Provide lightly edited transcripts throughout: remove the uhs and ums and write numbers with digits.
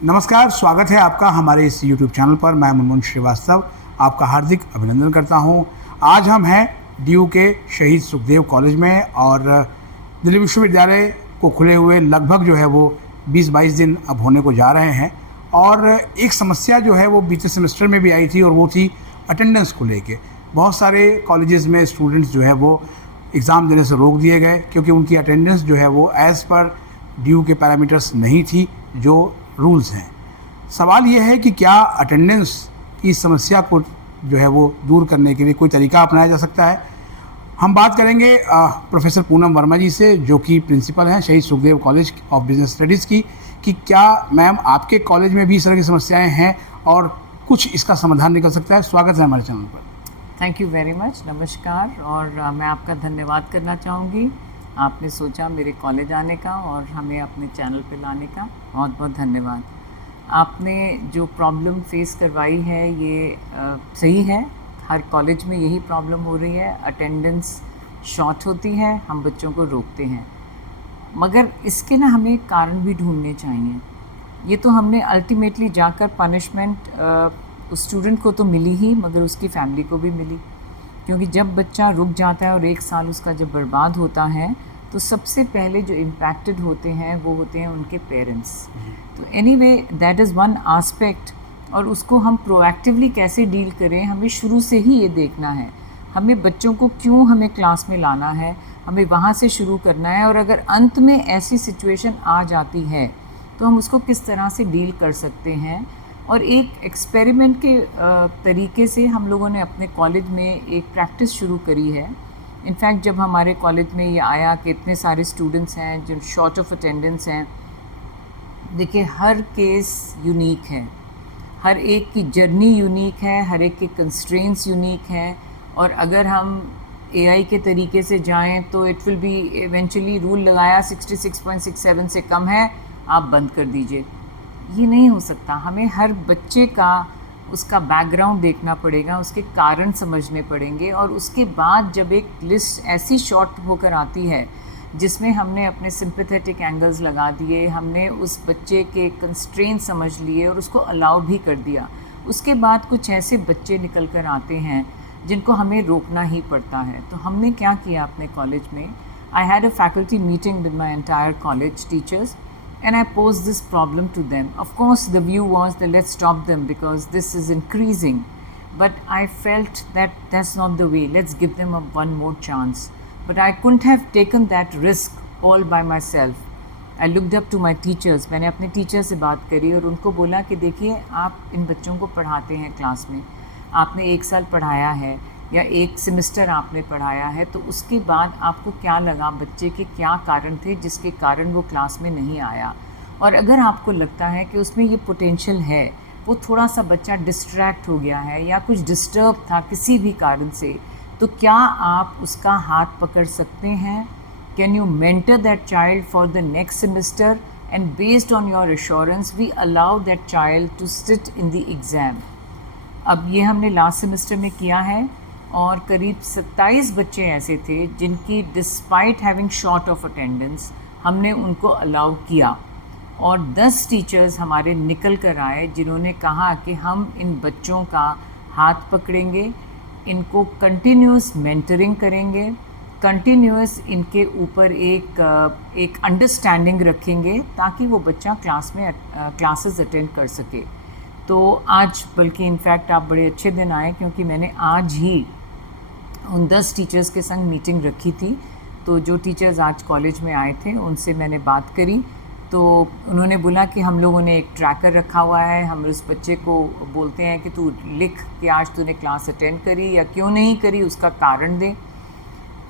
नमस्कार, स्वागत है आपका हमारे इस YouTube चैनल पर। मैं मुनमुन श्रीवास्तव आपका हार्दिक अभिनंदन करता हूं। आज हम हैं डीयू के शहीद सुखदेव कॉलेज में और दिल्ली विश्वविद्यालय को खुले हुए लगभग जो है वो 20-22 दिन अब होने को जा रहे हैं। और एक समस्या जो है वो बीते सेमेस्टर में भी आई थी और वो थी अटेंडेंस को लेके। बहुत सारे कॉलेजेस में स्टूडेंट्स जो है वो एग्ज़ाम देने से रोक दिए गए क्योंकि उनकी अटेंडेंस जो है वो एज़ पर डीयू के पैरामीटर्स नहीं थी जो रूल्स हैं। सवाल ये है कि क्या अटेंडेंस की समस्या को जो है वो दूर करने के लिए कोई तरीका अपनाया जा सकता है। हम बात करेंगे प्रोफेसर पूनम वर्मा जी से, जो कि प्रिंसिपल हैं शहीद Sukhdev college of business studies की, कि क्या मैम आपके कॉलेज में भी इस तरह की समस्याएं हैं और कुछ इसका समाधान निकल सकता है। स्वागत है हमारे चैनल पर। थैंक यू वेरी मच, नमस्कार। और मैं आपका धन्यवाद करना चाहूँगी, आपने सोचा मेरे कॉलेज आने का और हमें अपने चैनल पे लाने का। बहुत बहुत धन्यवाद। आपने जो प्रॉब्लम फेस करवाई है ये सही है, हर कॉलेज में यही प्रॉब्लम हो रही है। अटेंडेंस शॉर्ट होती है, हम बच्चों को रोकते हैं, मगर इसके ना हमें कारण भी ढूंढने चाहिए। ये तो हमने अल्टीमेटली जाकर पनिशमेंट उस स्टूडेंट को तो मिली ही, मगर उसकी फैमिली को भी मिली, क्योंकि जब बच्चा रुक जाता है और एक साल उसका जब बर्बाद होता है तो सबसे पहले जो इम्पैक्टेड होते हैं वो होते हैं उनके पेरेंट्स। तो anyway that is one aspect, और उसको हम प्रोएक्टिवली कैसे डील करें हमें शुरू से ही ये देखना है। हमें बच्चों को क्यों हमें क्लास में लाना है, हमें वहाँ से शुरू करना है, और अगर अंत में ऐसी सिचुएशन आ जाती है तो हम उसको किस तरह से डील कर सकते हैं। और एक एक्सपेरिमेंट के तरीके से हम लोगों ने अपने कॉलेज में एक प्रैक्टिस शुरू करी है। इनफैक्ट जब हमारे कॉलेज में ये आया कि इतने सारे स्टूडेंट्स हैं जो शॉर्ट ऑफ अटेंडेंस हैं, देखिए हर केस यूनिक है, हर एक की जर्नी यूनिक है, हर एक के कंस्ट्रेंट्स यूनिक हैं। और अगर हम एआई के तरीके से जाएं तो it will be eventually rule लगाया 66.67 से कम है, आप बंद कर दीजिए। ये नहीं हो सकता। हमें हर बच्चे का उसका बैकग्राउंड देखना पड़ेगा, उसके कारण समझने पड़ेंगे, और उसके बाद जब एक लिस्ट ऐसी शॉर्ट होकर आती है जिसमें हमने अपने सिंपैथेटिक एंगल्स लगा दिए, हमने उस बच्चे के कंस्ट्रेंट समझ लिए और उसको अलाउ भी कर दिया, उसके बाद कुछ ऐसे बच्चे निकल कर आते हैं जिनको हमें रोकना ही पड़ता है। तो हमने क्या किया अपने कॉलेज में, I had a faculty meeting with my entire college teachers and I posed this problem to them. Of course, the view was that let's stop them because this is increasing. But I felt that that's not the way. Let's give them one more chance. But I couldn't have taken that risk all by myself. I looked up to my teachers. मैंने अपने teacher से बात करी और उनको बोला कि देखिए आप इन बच्चों को पढ़ाते हैं क्लास में, आपने एक साल पढ़ाया है या एक सेमेस्टर आपने पढ़ाया है, तो उसके बाद आपको क्या लगा, बच्चे के क्या कारण थे जिसके कारण वो क्लास में नहीं आया। और अगर आपको लगता है कि उसमें ये पोटेंशियल है, वो थोड़ा सा बच्चा डिस्ट्रैक्ट हो गया है या कुछ डिस्टर्ब था किसी भी कारण से, तो क्या आप उसका हाथ पकड़ सकते हैं। Can you mentor that child for the next semester, and based on your assurance we allow that child to sit in the exam. अब ये हमने लास्ट सेमेस्टर में किया है और करीब 27 बच्चे ऐसे थे जिनकी despite having short of attendance हमने उनको अलाउ किया, और 10 टीचर्स हमारे निकल कर आए जिन्होंने कहा कि हम इन बच्चों का हाथ पकड़ेंगे, इनको कंटिन्यूस मेंटरिंग करेंगे, कंटिन्यूस इनके ऊपर एक अंडरस्टैंडिंग रखेंगे ताकि वो बच्चा क्लासेस अटेंड कर सके। तो आज बल्कि इनफैक्ट आप बड़े अच्छे दिन आए, क्योंकि मैंने आज ही उन 10 टीचर्स के संग मीटिंग रखी थी। तो जो टीचर्स आज कॉलेज में आए थे उनसे मैंने बात करी, तो उन्होंने बोला कि हम लोगों ने एक ट्रैकर रखा हुआ है, हम उस बच्चे को बोलते हैं कि तू लिख कि आज तूने क्लास अटेंड करी या क्यों नहीं करी, उसका कारण दे।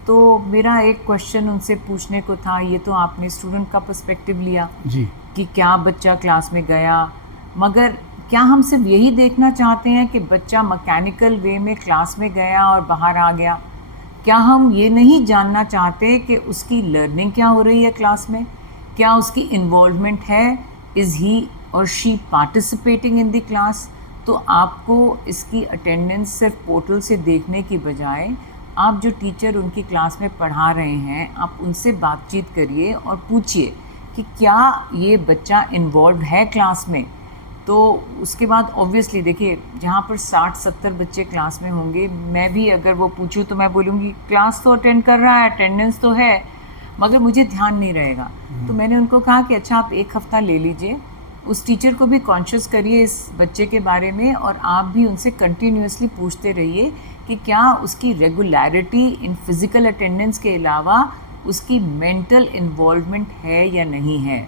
तो मेरा एक क्वेश्चन उनसे पूछने को था, ये तो आपने स्टूडेंट का पर्सपेक्टिव लिया जी कि क्या बच्चा क्लास में गया, मगर क्या हम सिर्फ यही देखना चाहते हैं कि बच्चा मैकेनिकल वे में क्लास में गया और बाहर आ गया? क्या हम ये नहीं जानना चाहते कि उसकी लर्निंग क्या हो रही है क्लास में, क्या उसकी इन्वॉल्वमेंट है, इज़ ही और she participating in the class? तो आपको इसकी अटेंडेंस सिर्फ पोर्टल से देखने की बजाय आप जो टीचर उनकी क्लास में पढ़ा रहे हैं आप उनसे बातचीत करिए और पूछिए कि क्या ये बच्चा इन्वॉल्व है क्लास में, तो उसके बाद ऑब्वियसली देखिए, जहाँ पर 60-70 बच्चे क्लास में होंगे, मैं भी अगर वो पूछूँ तो मैं बोलूँगी क्लास तो अटेंड कर रहा है, अटेंडेंस तो है, मगर मुझे ध्यान नहीं रहेगा। तो मैंने उनको कहा कि अच्छा आप 1 हफ़्ता ले लीजिए, उस टीचर को भी कॉन्शियस करिए इस बच्चे के बारे में, और आप भी उनसे कंटिन्यूसली पूछते रहिए कि क्या उसकी रेगुलरिटी इन फिज़िकल अटेंडेंस के अलावा उसकी मेंटल इन्वॉल्वमेंट है या नहीं है।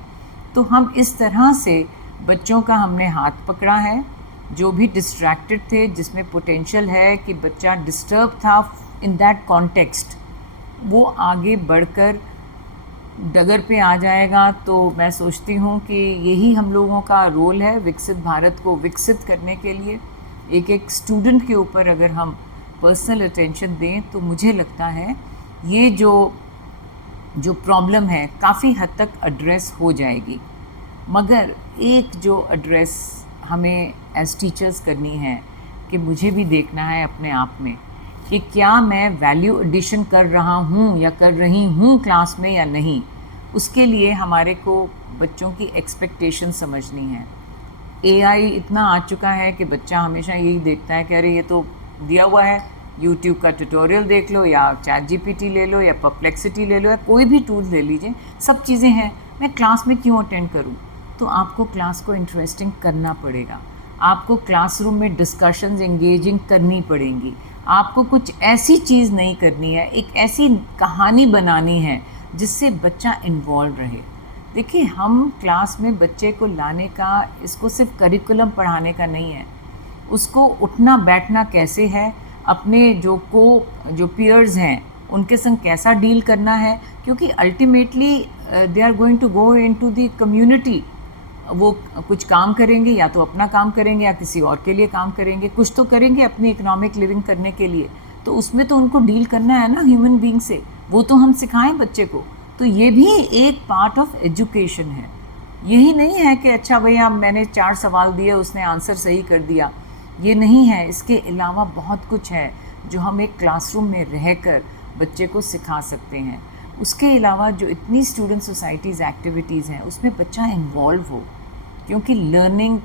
तो हम इस तरह से बच्चों का हमने हाथ पकड़ा है, जो भी डिस्ट्रैक्टेड थे, जिसमें पोटेंशियल है कि बच्चा डिस्टर्ब था इन दैट कॉन्टेक्स्ट, वो आगे बढ़कर डगर पे आ जाएगा। तो मैं सोचती हूँ कि यही हम लोगों का रोल है विकसित भारत को विकसित करने के लिए। एक एक स्टूडेंट के ऊपर अगर हम पर्सनल अटेंशन दें तो मुझे लगता है ये जो प्रॉब्लम है काफ़ी हद तक एड्रेस हो जाएगी। मगर एक जो एड्रेस हमें एज टीचर्स करनी है कि मुझे भी देखना है अपने आप में कि क्या मैं वैल्यू एडिशन कर रहा हूँ या कर रही हूँ क्लास में या नहीं। उसके लिए हमारे को बच्चों की एक्सपेक्टेशन समझनी है। एआई इतना आ चुका है कि बच्चा हमेशा यही देखता है कि अरे ये तो दिया हुआ है, यूट्यूब का ट्यूटोरियल देख लो या चैट जीपीटी ले लो या परप्लेक्सिटी ले लो या कोई भी टूल ले लीजिए, सब चीज़ें हैं, मैं क्लास में क्यों अटेंड करूँ। तो आपको क्लास को इंटरेस्टिंग करना पड़ेगा, आपको क्लासरूम में डिस्कशंस एंगेजिंग करनी पड़ेंगी, आपको कुछ ऐसी चीज़ नहीं करनी है, एक ऐसी कहानी बनानी है जिससे बच्चा इन्वॉल्व रहे। देखिए, हम क्लास में बच्चे को लाने का, इसको सिर्फ करिकुलम पढ़ाने का नहीं है, उसको उठना बैठना कैसे है, अपने जो पीयर्स हैं उनके संग कैसा डील करना है, क्योंकि ultimately they are going to go into the community. वो कुछ काम करेंगे, या तो अपना काम करेंगे या किसी और के लिए काम करेंगे, कुछ तो करेंगे अपनी इकोनॉमिक लिविंग करने के लिए। तो उसमें तो उनको डील करना है ना ह्यूमन बीइंग से, वो तो हम सिखाएं बच्चे को। तो ये भी एक पार्ट ऑफ एजुकेशन है। यही नहीं है कि अच्छा भैया मैंने 4 सवाल दिए, उसने आंसर सही कर दिया, ये नहीं है। इसके अलावा बहुत कुछ है जो हम एक क्लासरूम में रहकर बच्चे को सिखा सकते हैं। उसके अलावा जो इतनी स्टूडेंट सोसाइटीज़ एक्टिविटीज़ हैं उसमें बच्चा इन्वॉल्व हो, क्योंकि learning,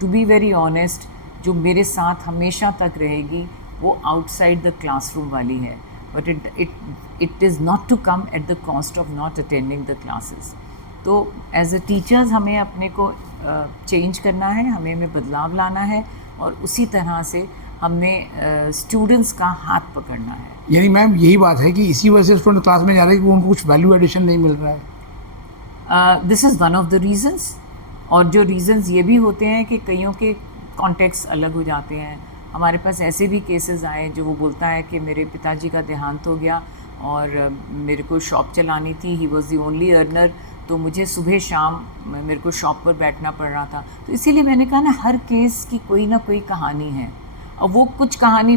to be very honest, जो मेरे साथ हमेशा तक रहेगी वो आउटसाइड द क्लासरूम वाली है, but it is not to come at the cost of not attending the classes. तो एज अ टीचर्स हमें अपने को चेंज करना है, हमें बदलाव लाना है, और उसी तरह से हमने स्टूडेंट्स का हाथ पकड़ना है। यानी मैम यही बात है कि इसी वजह से स्टूडेंट क्लास में जा रहे हैं कि उनको कुछ वैल्यू एडिशन नहीं मिल रहा है। This is one of the reasons. और जो रीज़न्स ये भी होते हैं कि कईयों के कॉन्टेक्स्ट अलग हो जाते हैं। हमारे पास ऐसे भी केसेस आए जो वो बोलता है कि मेरे पिताजी का देहांत हो गया और मेरे को शॉप चलानी थी, he was the only earner, तो मुझे सुबह शाम मेरे को शॉप पर बैठना पड़ रहा था। तो इसीलिए मैंने कहा ना, हर केस की कोई ना कोई कहानी है, और वो कुछ कहानी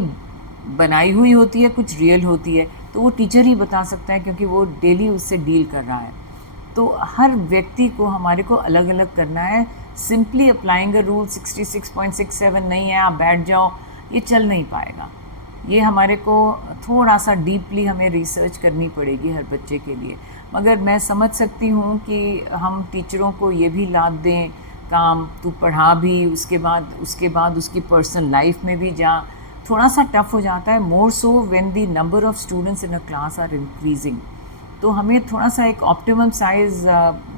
बनाई हुई होती है, कुछ रियल होती है, तो वो टीचर ही बता सकता है क्योंकि वो डेली उससे डील कर रहा है। तो हर व्यक्ति को हमारे को अलग अलग करना है। सिंपली अप्लाइंग अ रूल 66.67 नहीं है, आप बैठ जाओ, ये चल नहीं पाएगा। ये हमारे को थोड़ा सा डीपली हमें रिसर्च करनी पड़ेगी हर बच्चे के लिए। मगर मैं समझ सकती हूँ कि हम टीचरों को ये भी लाद दें काम, तू पढ़ा भी, उसके बाद उसकी पर्सनल लाइफ में भी जा, थोड़ा सा टफ हो जाता है। More so when the number of students in a class are increasing. तो हमें थोड़ा सा एक ऑप्टिमम साइज़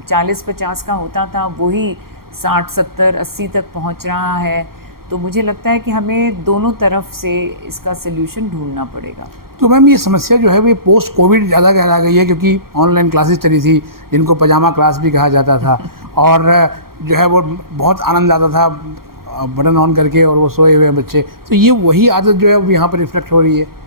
40-50 का होता था, वही 60-70-80 तक पहुंच रहा है। तो मुझे लगता है कि हमें दोनों तरफ से इसका सल्यूशन ढूंढना पड़ेगा। तो मैम ये समस्या जो है वो पोस्ट कोविड ज़्यादा गहरा गई है, क्योंकि ऑनलाइन क्लासेस चली थी, जिनको पजामा क्लास भी कहा जाता था, और जो है वो बहुत आनंद आता था बटन ऑन करके और वो सोए हुए बच्चे। तो ये वही आदत जो है वो यहाँ पर रिफ्लेक्ट हो रही है।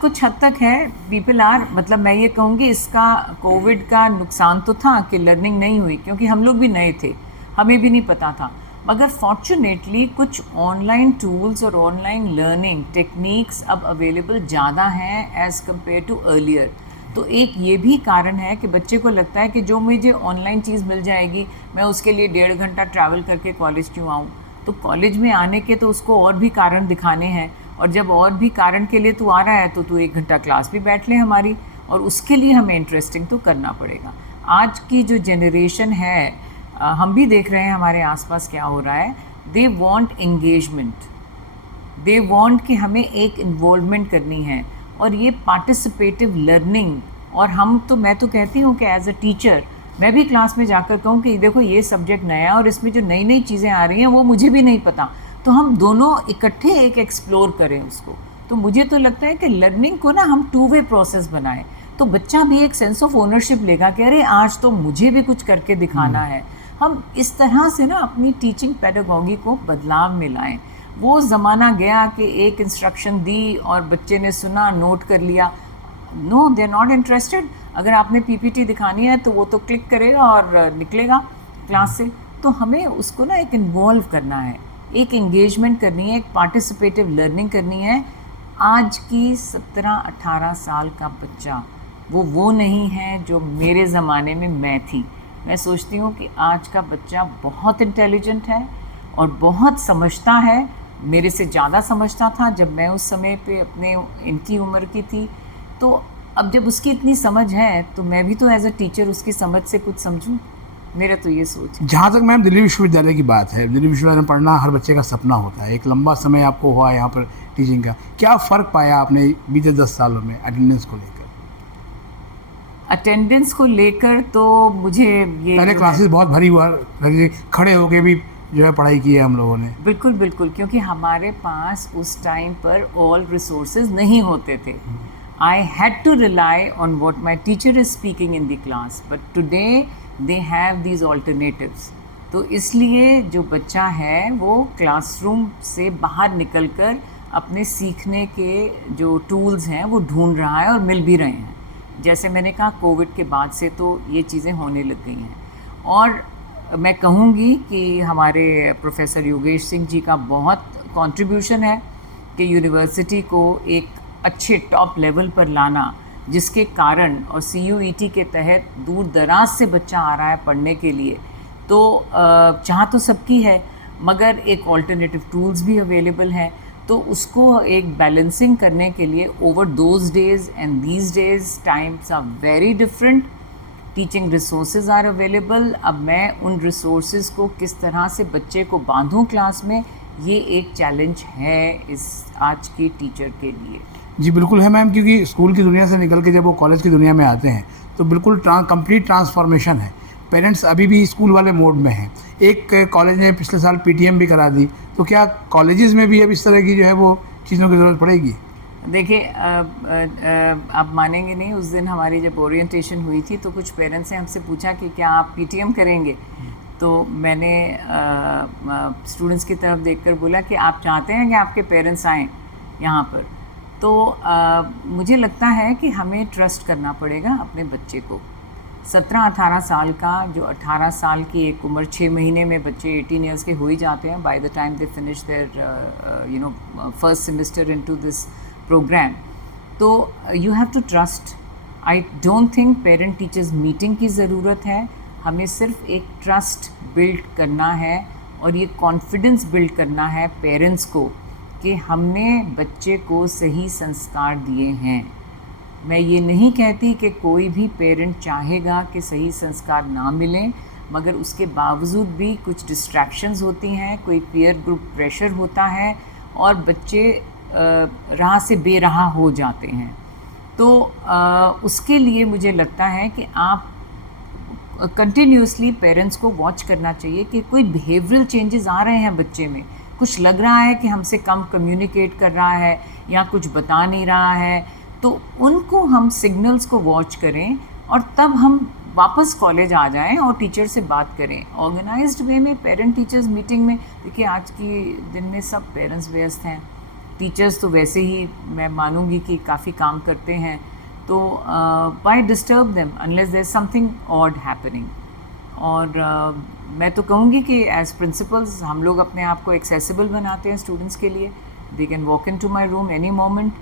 कुछ हद तक है। पीपल आर, मतलब मैं ये कहूँगी इसका कोविड का नुकसान तो था कि लर्निंग नहीं हुई, क्योंकि हम लोग भी नए थे, हमें भी नहीं पता था। मगर फॉर्चुनेटली कुछ ऑनलाइन टूल्स और ऑनलाइन लर्निंग टेक्निक्स अब अवेलेबल ज़्यादा हैं एज़ कम्पेयर टू अर्लियर। तो एक ये भी कारण है कि बच्चे को लगता है कि जो मुझे ऑनलाइन चीज़ मिल जाएगी, मैं उसके लिए 1.5 घंटा ट्रैवल करके कॉलेज क्यों आऊँ। तो कॉलेज में आने के तो उसको और भी कारण दिखाने हैं, और जब और भी कारण के लिए तू आ रहा है तो तू 1 घंटा क्लास भी बैठ ले हमारी, और उसके लिए हमें इंटरेस्टिंग तो करना पड़ेगा। आज की जो जनरेशन है हम भी देख रहे हैं हमारे आसपास क्या हो रहा है। They want engagement, they want कि हमें एक इन्वॉल्वमेंट करनी है, और ये पार्टिसिपेटिव लर्निंग। और मैं तो कहती हूँ कि एज अ टीचर मैं भी क्लास में जाकर कहूँ कि देखो ये सब्जेक्ट नया है और इसमें जो नई नई चीज़ें आ रही हैं वो मुझे भी नहीं पता, तो हम दोनों इकट्ठे एक एक्सप्लोर करें उसको। तो मुझे तो लगता है कि लर्निंग को ना हम 2 वे प्रोसेस बनाएं, तो बच्चा भी एक सेंस ऑफ ओनरशिप लेगा कि अरे आज तो मुझे भी कुछ करके दिखाना है। हम इस तरह से ना अपनी टीचिंग पेडागॉजी को बदलाव में लाएं। वो ज़माना गया कि एक इंस्ट्रक्शन दी और बच्चे ने सुना, नोट कर लिया। No, they are not interested. अगर आपने पीपीटी दिखानी है तो वो तो क्लिक करेगा और निकलेगा क्लास से। तो हमें उसको ना एक इन्वॉल्व करना है, एक एंगेजमेंट करनी है, एक पार्टिसिपेटिव लर्निंग करनी है। आज की 17-18 साल का बच्चा वो नहीं है जो मेरे ज़माने में मैं थी। मैं सोचती हूँ कि आज का बच्चा बहुत इंटेलिजेंट है और बहुत समझता है, मेरे से ज़्यादा समझता था जब मैं उस समय पे अपने इनकी उम्र की थी। तो अब जब उसकी इतनी समझ है तो मैं भी तो एज अ टीचर उसकी समझ से कुछ समझूं। मेरा तो ये सोच है। जहाँ तक मैम दिल्ली विश्वविद्यालय की बात है, दिल्ली विश्वविद्यालय में पढ़ना हर बच्चे का सपना होता है। एक लंबा समय आपको हुआ यहाँ पर टीचिंग का, क्या फ़र्क पाया आपने बीते 10 सालों में अटेंडेंस को लेकर? अटेंडेंस को लेकर तो मुझे ये पहले क्लासेस बहुत भरी हुआ, खड़े होके भी जो है पढ़ाई की है हम लोगों ने। बिल्कुल बिल्कुल, क्योंकि हमारे पास उस टाइम पर ऑल रिसोर्सेज नहीं होते थे। I had to rely on what my teacher is speaking in the class, but today they have these alternatives. तो इसलिए जो बच्चा है वो क्लासरूम से बाहर निकलकर अपने सीखने के जो टूल्स हैं वो ढूंढ रहा है और मिल भी रहे हैं। जैसे मैंने कहा, कोविड के बाद से तो ये चीज़ें होने लग गई हैं। और मैं कहूँगी कि हमारे प्रोफेसर योगेश सिंह जी का बहुत कंट्रीब्यूशन है कि यूनिवर्सिटी को एक अच्छे टॉप लेवल पर लाना, जिसके कारण और CUET के तहत दूर दराज से बच्चा आ रहा है पढ़ने के लिए। तो चाह तो सबकी है, मगर एक ऑल्टरनेटिव टूल्स भी अवेलेबल हैं। तो उसको एक बैलेंसिंग करने के लिए over those days and these days times are very different. Teaching resources are available. अब मैं उन रिसोर्सेज को किस तरह से बच्चे को बांधूँ क्लास में, ये एक चैलेंज है इस आज के टीचर के लिए। जी बिल्कुल है मैम, क्योंकि स्कूल की दुनिया से निकल के जब वो कॉलेज की दुनिया में आते हैं तो बिल्कुल कंप्लीट ट्रांसफॉर्मेशन है। पेरेंट्स अभी भी स्कूल वाले मोड में हैं। एक कॉलेज ने पिछले साल PTM भी करा दी, तो क्या कॉलेजेस में भी अब इस तरह की जो है वो चीज़ों की ज़रूरत पड़ेगी? देखिए, आप मानेंगे नहीं, उस दिन हमारी जब ओरिएंटेशन हुई थी तो कुछ पेरेंट्स ने हमसे पूछा कि क्या आप PTM करेंगे। तो मैंने स्टूडेंट्स की तरफ देखकर बोला कि आप चाहते हैं कि आपके पेरेंट्स आएँ यहाँ पर। तो मुझे लगता है कि हमें ट्रस्ट करना पड़ेगा अपने बच्चे को। 17-18 साल का, जो 18 साल की एक उम्र, 6 महीने में बच्चे 18 ईयर्स के हो ही जाते हैं by the time they finish their first semester into this programme. तो you have to trust. I don't think parent teachers meeting की ज़रूरत है। हमें सिर्फ एक ट्रस्ट बिल्ड करना है और ये कॉन्फिडेंस बिल्ड करना है पेरेंट्स को कि हमने बच्चे को सही संस्कार दिए हैं। मैं ये नहीं कहती कि कोई भी पेरेंट चाहेगा कि सही संस्कार ना मिलें, मगर उसके बावजूद भी कुछ डिस्ट्रैक्शंस होती हैं, कोई पीयर ग्रुप प्रेशर होता है और बच्चे राह से बेराह हो जाते हैं। तो उसके लिए मुझे लगता है कि आप कंटिन्यूसली पेरेंट्स को वॉच करना चाहिए कि कोई बिहेवियरल चेंजेस आ रहे हैं बच्चे में, कुछ लग रहा है कि हमसे कम कम्युनिकेट कर रहा है या कुछ बता नहीं रहा है, तो उनको हम सिग्नल्स को वॉच करें और तब हम वापस कॉलेज आ जाएं और टीचर से बात करें ऑर्गेनाइज्ड वे में। पेरेंट टीचर्स मीटिंग में, देखिए आज के दिन में सब पेरेंट्स व्यस्त हैं, टीचर्स तो वैसे ही मैं मानूंगी कि काफ़ी काम करते हैं। तो why disturb them unless there is something odd happening. और मैं तो कहूँगी कि एज प्रिंसिपल्स हम लोग अपने आप को एक्सेसिबल बनाते हैं स्टूडेंट्स के लिए। They can walk in to my room any moment,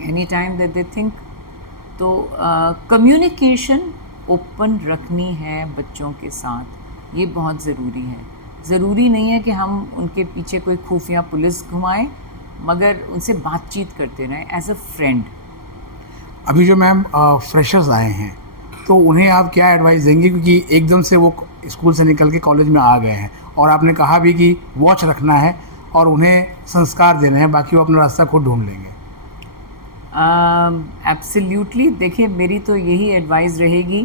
any time that they think. तो कम्युनिकेशन ओपन रखनी है बच्चों के साथ, ये बहुत ज़रूरी है। ज़रूरी नहीं है कि हम उनके पीछे कोई खुफिया पुलिस घुमाएं, मगर उनसे बातचीत करते रहें एज अ फ्रेंड। अभी जो मैम फ्रेशर्स आए हैं तो उन्हें आप क्या एडवाइस देंगे, क्योंकि एकदम से वो स्कूल से निकल के कॉलेज में आ गए हैं और आपने कहा भी कि वॉच रखना है और उन्हें संस्कार देने हैं, बाकी वो अपना रास्ता खुद ढूंढ लेंगे। एब्सोल्युटली। देखिए, मेरी तो यही एडवाइस रहेगी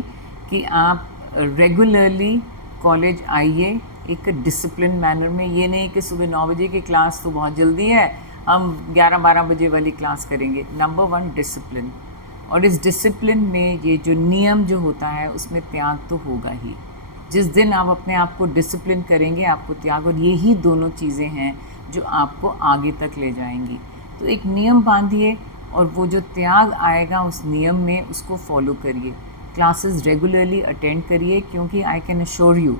कि आप रेगुलरली कॉलेज आइए एक डिसिप्लिन मैनर में। ये नहीं कि सुबह 9 बजे की क्लास तो बहुत जल्दी है, हम 11-12 बजे वाली क्लास करेंगे। नंबर 1 डिसिप्लिन, और इस डिसिप्लिन में ये जो नियम जो होता है उसमें त्याग तो होगा ही। जिस दिन आप अपने आप को डिसिप्लिन करेंगे आपको त्याग, और यही दोनों चीज़ें हैं जो आपको आगे तक ले जाएंगी। तो एक नियम बांधिए और वो जो त्याग आएगा उस नियम में उसको फॉलो करिए। क्लासेस रेगुलरली अटेंड करिए, क्योंकि I can assure you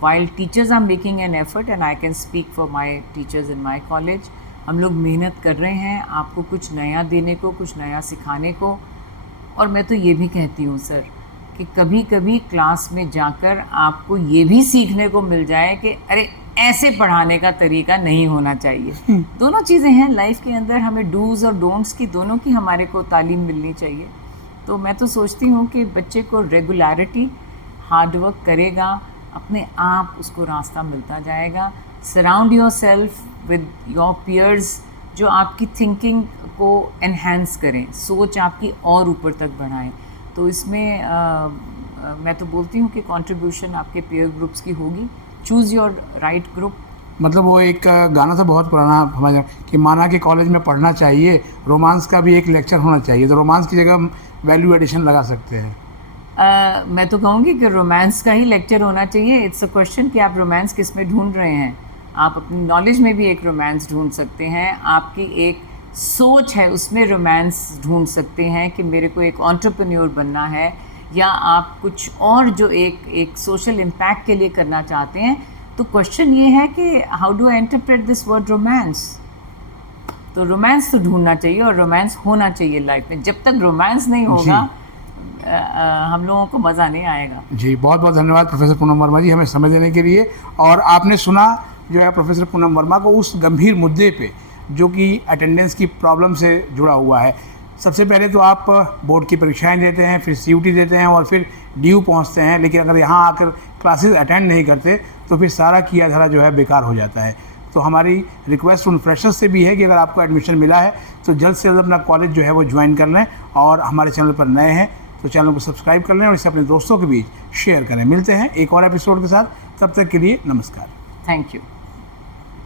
while teachers are making an effort and I can speak for my teachers in my college, हम लोग मेहनत कर रहे हैं आपको कुछ नया देने को, कुछ नया सिखाने को। और मैं तो ये भी कहती हूँ सर कि कभी कभी क्लास में जाकर आपको ये भी सीखने को मिल जाए कि अरे ऐसे पढ़ाने का तरीका नहीं होना चाहिए। दोनों चीज़ें हैं लाइफ के अंदर, हमें डूज और डोंट्स की दोनों की हमारे को तालीम मिलनी चाहिए। तो मैं तो सोचती हूँ कि बच्चे को रेगुलरिटी, हार्डवर्क करेगा, अपने आप उसको रास्ता मिलता जाएगा। Surround yourself with your peers जो आपकी थिंकिंग को एनहेंस करें, सोच आपकी और ऊपर तक बढ़ाएं। तो इसमें मैं तो बोलती हूँ कि कंट्रीब्यूशन आपके पीयर ग्रुप्स की होगी। Choose your right group. मतलब वो एक गाना था बहुत पुराना हमारे कि माना कि कॉलेज में पढ़ना चाहिए, रोमांस का भी एक लेक्चर होना चाहिए, तो रोमांस की जगह हम वैल्यू एडिशन लगा सकते हैं। मैं तो कहूँगी कि रोमांस का ही लेक्चर होना चाहिए। इट्स अ क्वेश्चन कि आप रोमांस किस में ढूंढ रहे हैं। आप अपनी नॉलेज में भी एक रोमांस ढूंढ सकते हैं, आपकी एक सोच है उसमें रोमांस ढूंढ सकते हैं कि मेरे को एक एंटरप्रेन्योर बनना है, या आप कुछ और जो एक सोशल इम्पैक्ट के लिए करना चाहते हैं। तो क्वेश्चन ये है कि how do I interpret this word romance. तो रोमांस तो ढूंढना चाहिए और रोमांस होना चाहिए लाइफ में। जब तक रोमांस नहीं होगा हम लोगों को मज़ा नहीं आएगा। जी, बहुत बहुत धन्यवाद प्रोफेसर पूनम वर्मा जी, हमें समय देने के लिए। और आपने सुना जो है प्रोफेसर पूनम वर्मा को उस गंभीर मुद्दे पे जो कि अटेंडेंस की प्रॉब्लम से जुड़ा हुआ है। सबसे पहले तो आप बोर्ड की परीक्षाएं देते हैं, फिर CUT देते हैं और फिर DU पहुंचते हैं, लेकिन अगर यहाँ आकर क्लासेस अटेंड नहीं करते तो फिर सारा किया धरा जो है बेकार हो जाता है। तो हमारी रिक्वेस्ट उन फ्रेशर्स से भी है कि अगर आपको एडमिशन मिला है तो जल्द से जल्द अपना कॉलेज जो है वो ज्वाइन कर लें, और हमारे चैनल पर नए हैं तो चैनल को सब्सक्राइब कर लें और इसे अपने दोस्तों के बीच शेयर करें। मिलते हैं एक और एपिसोड के साथ, तब तक के लिए नमस्कार। Thank you.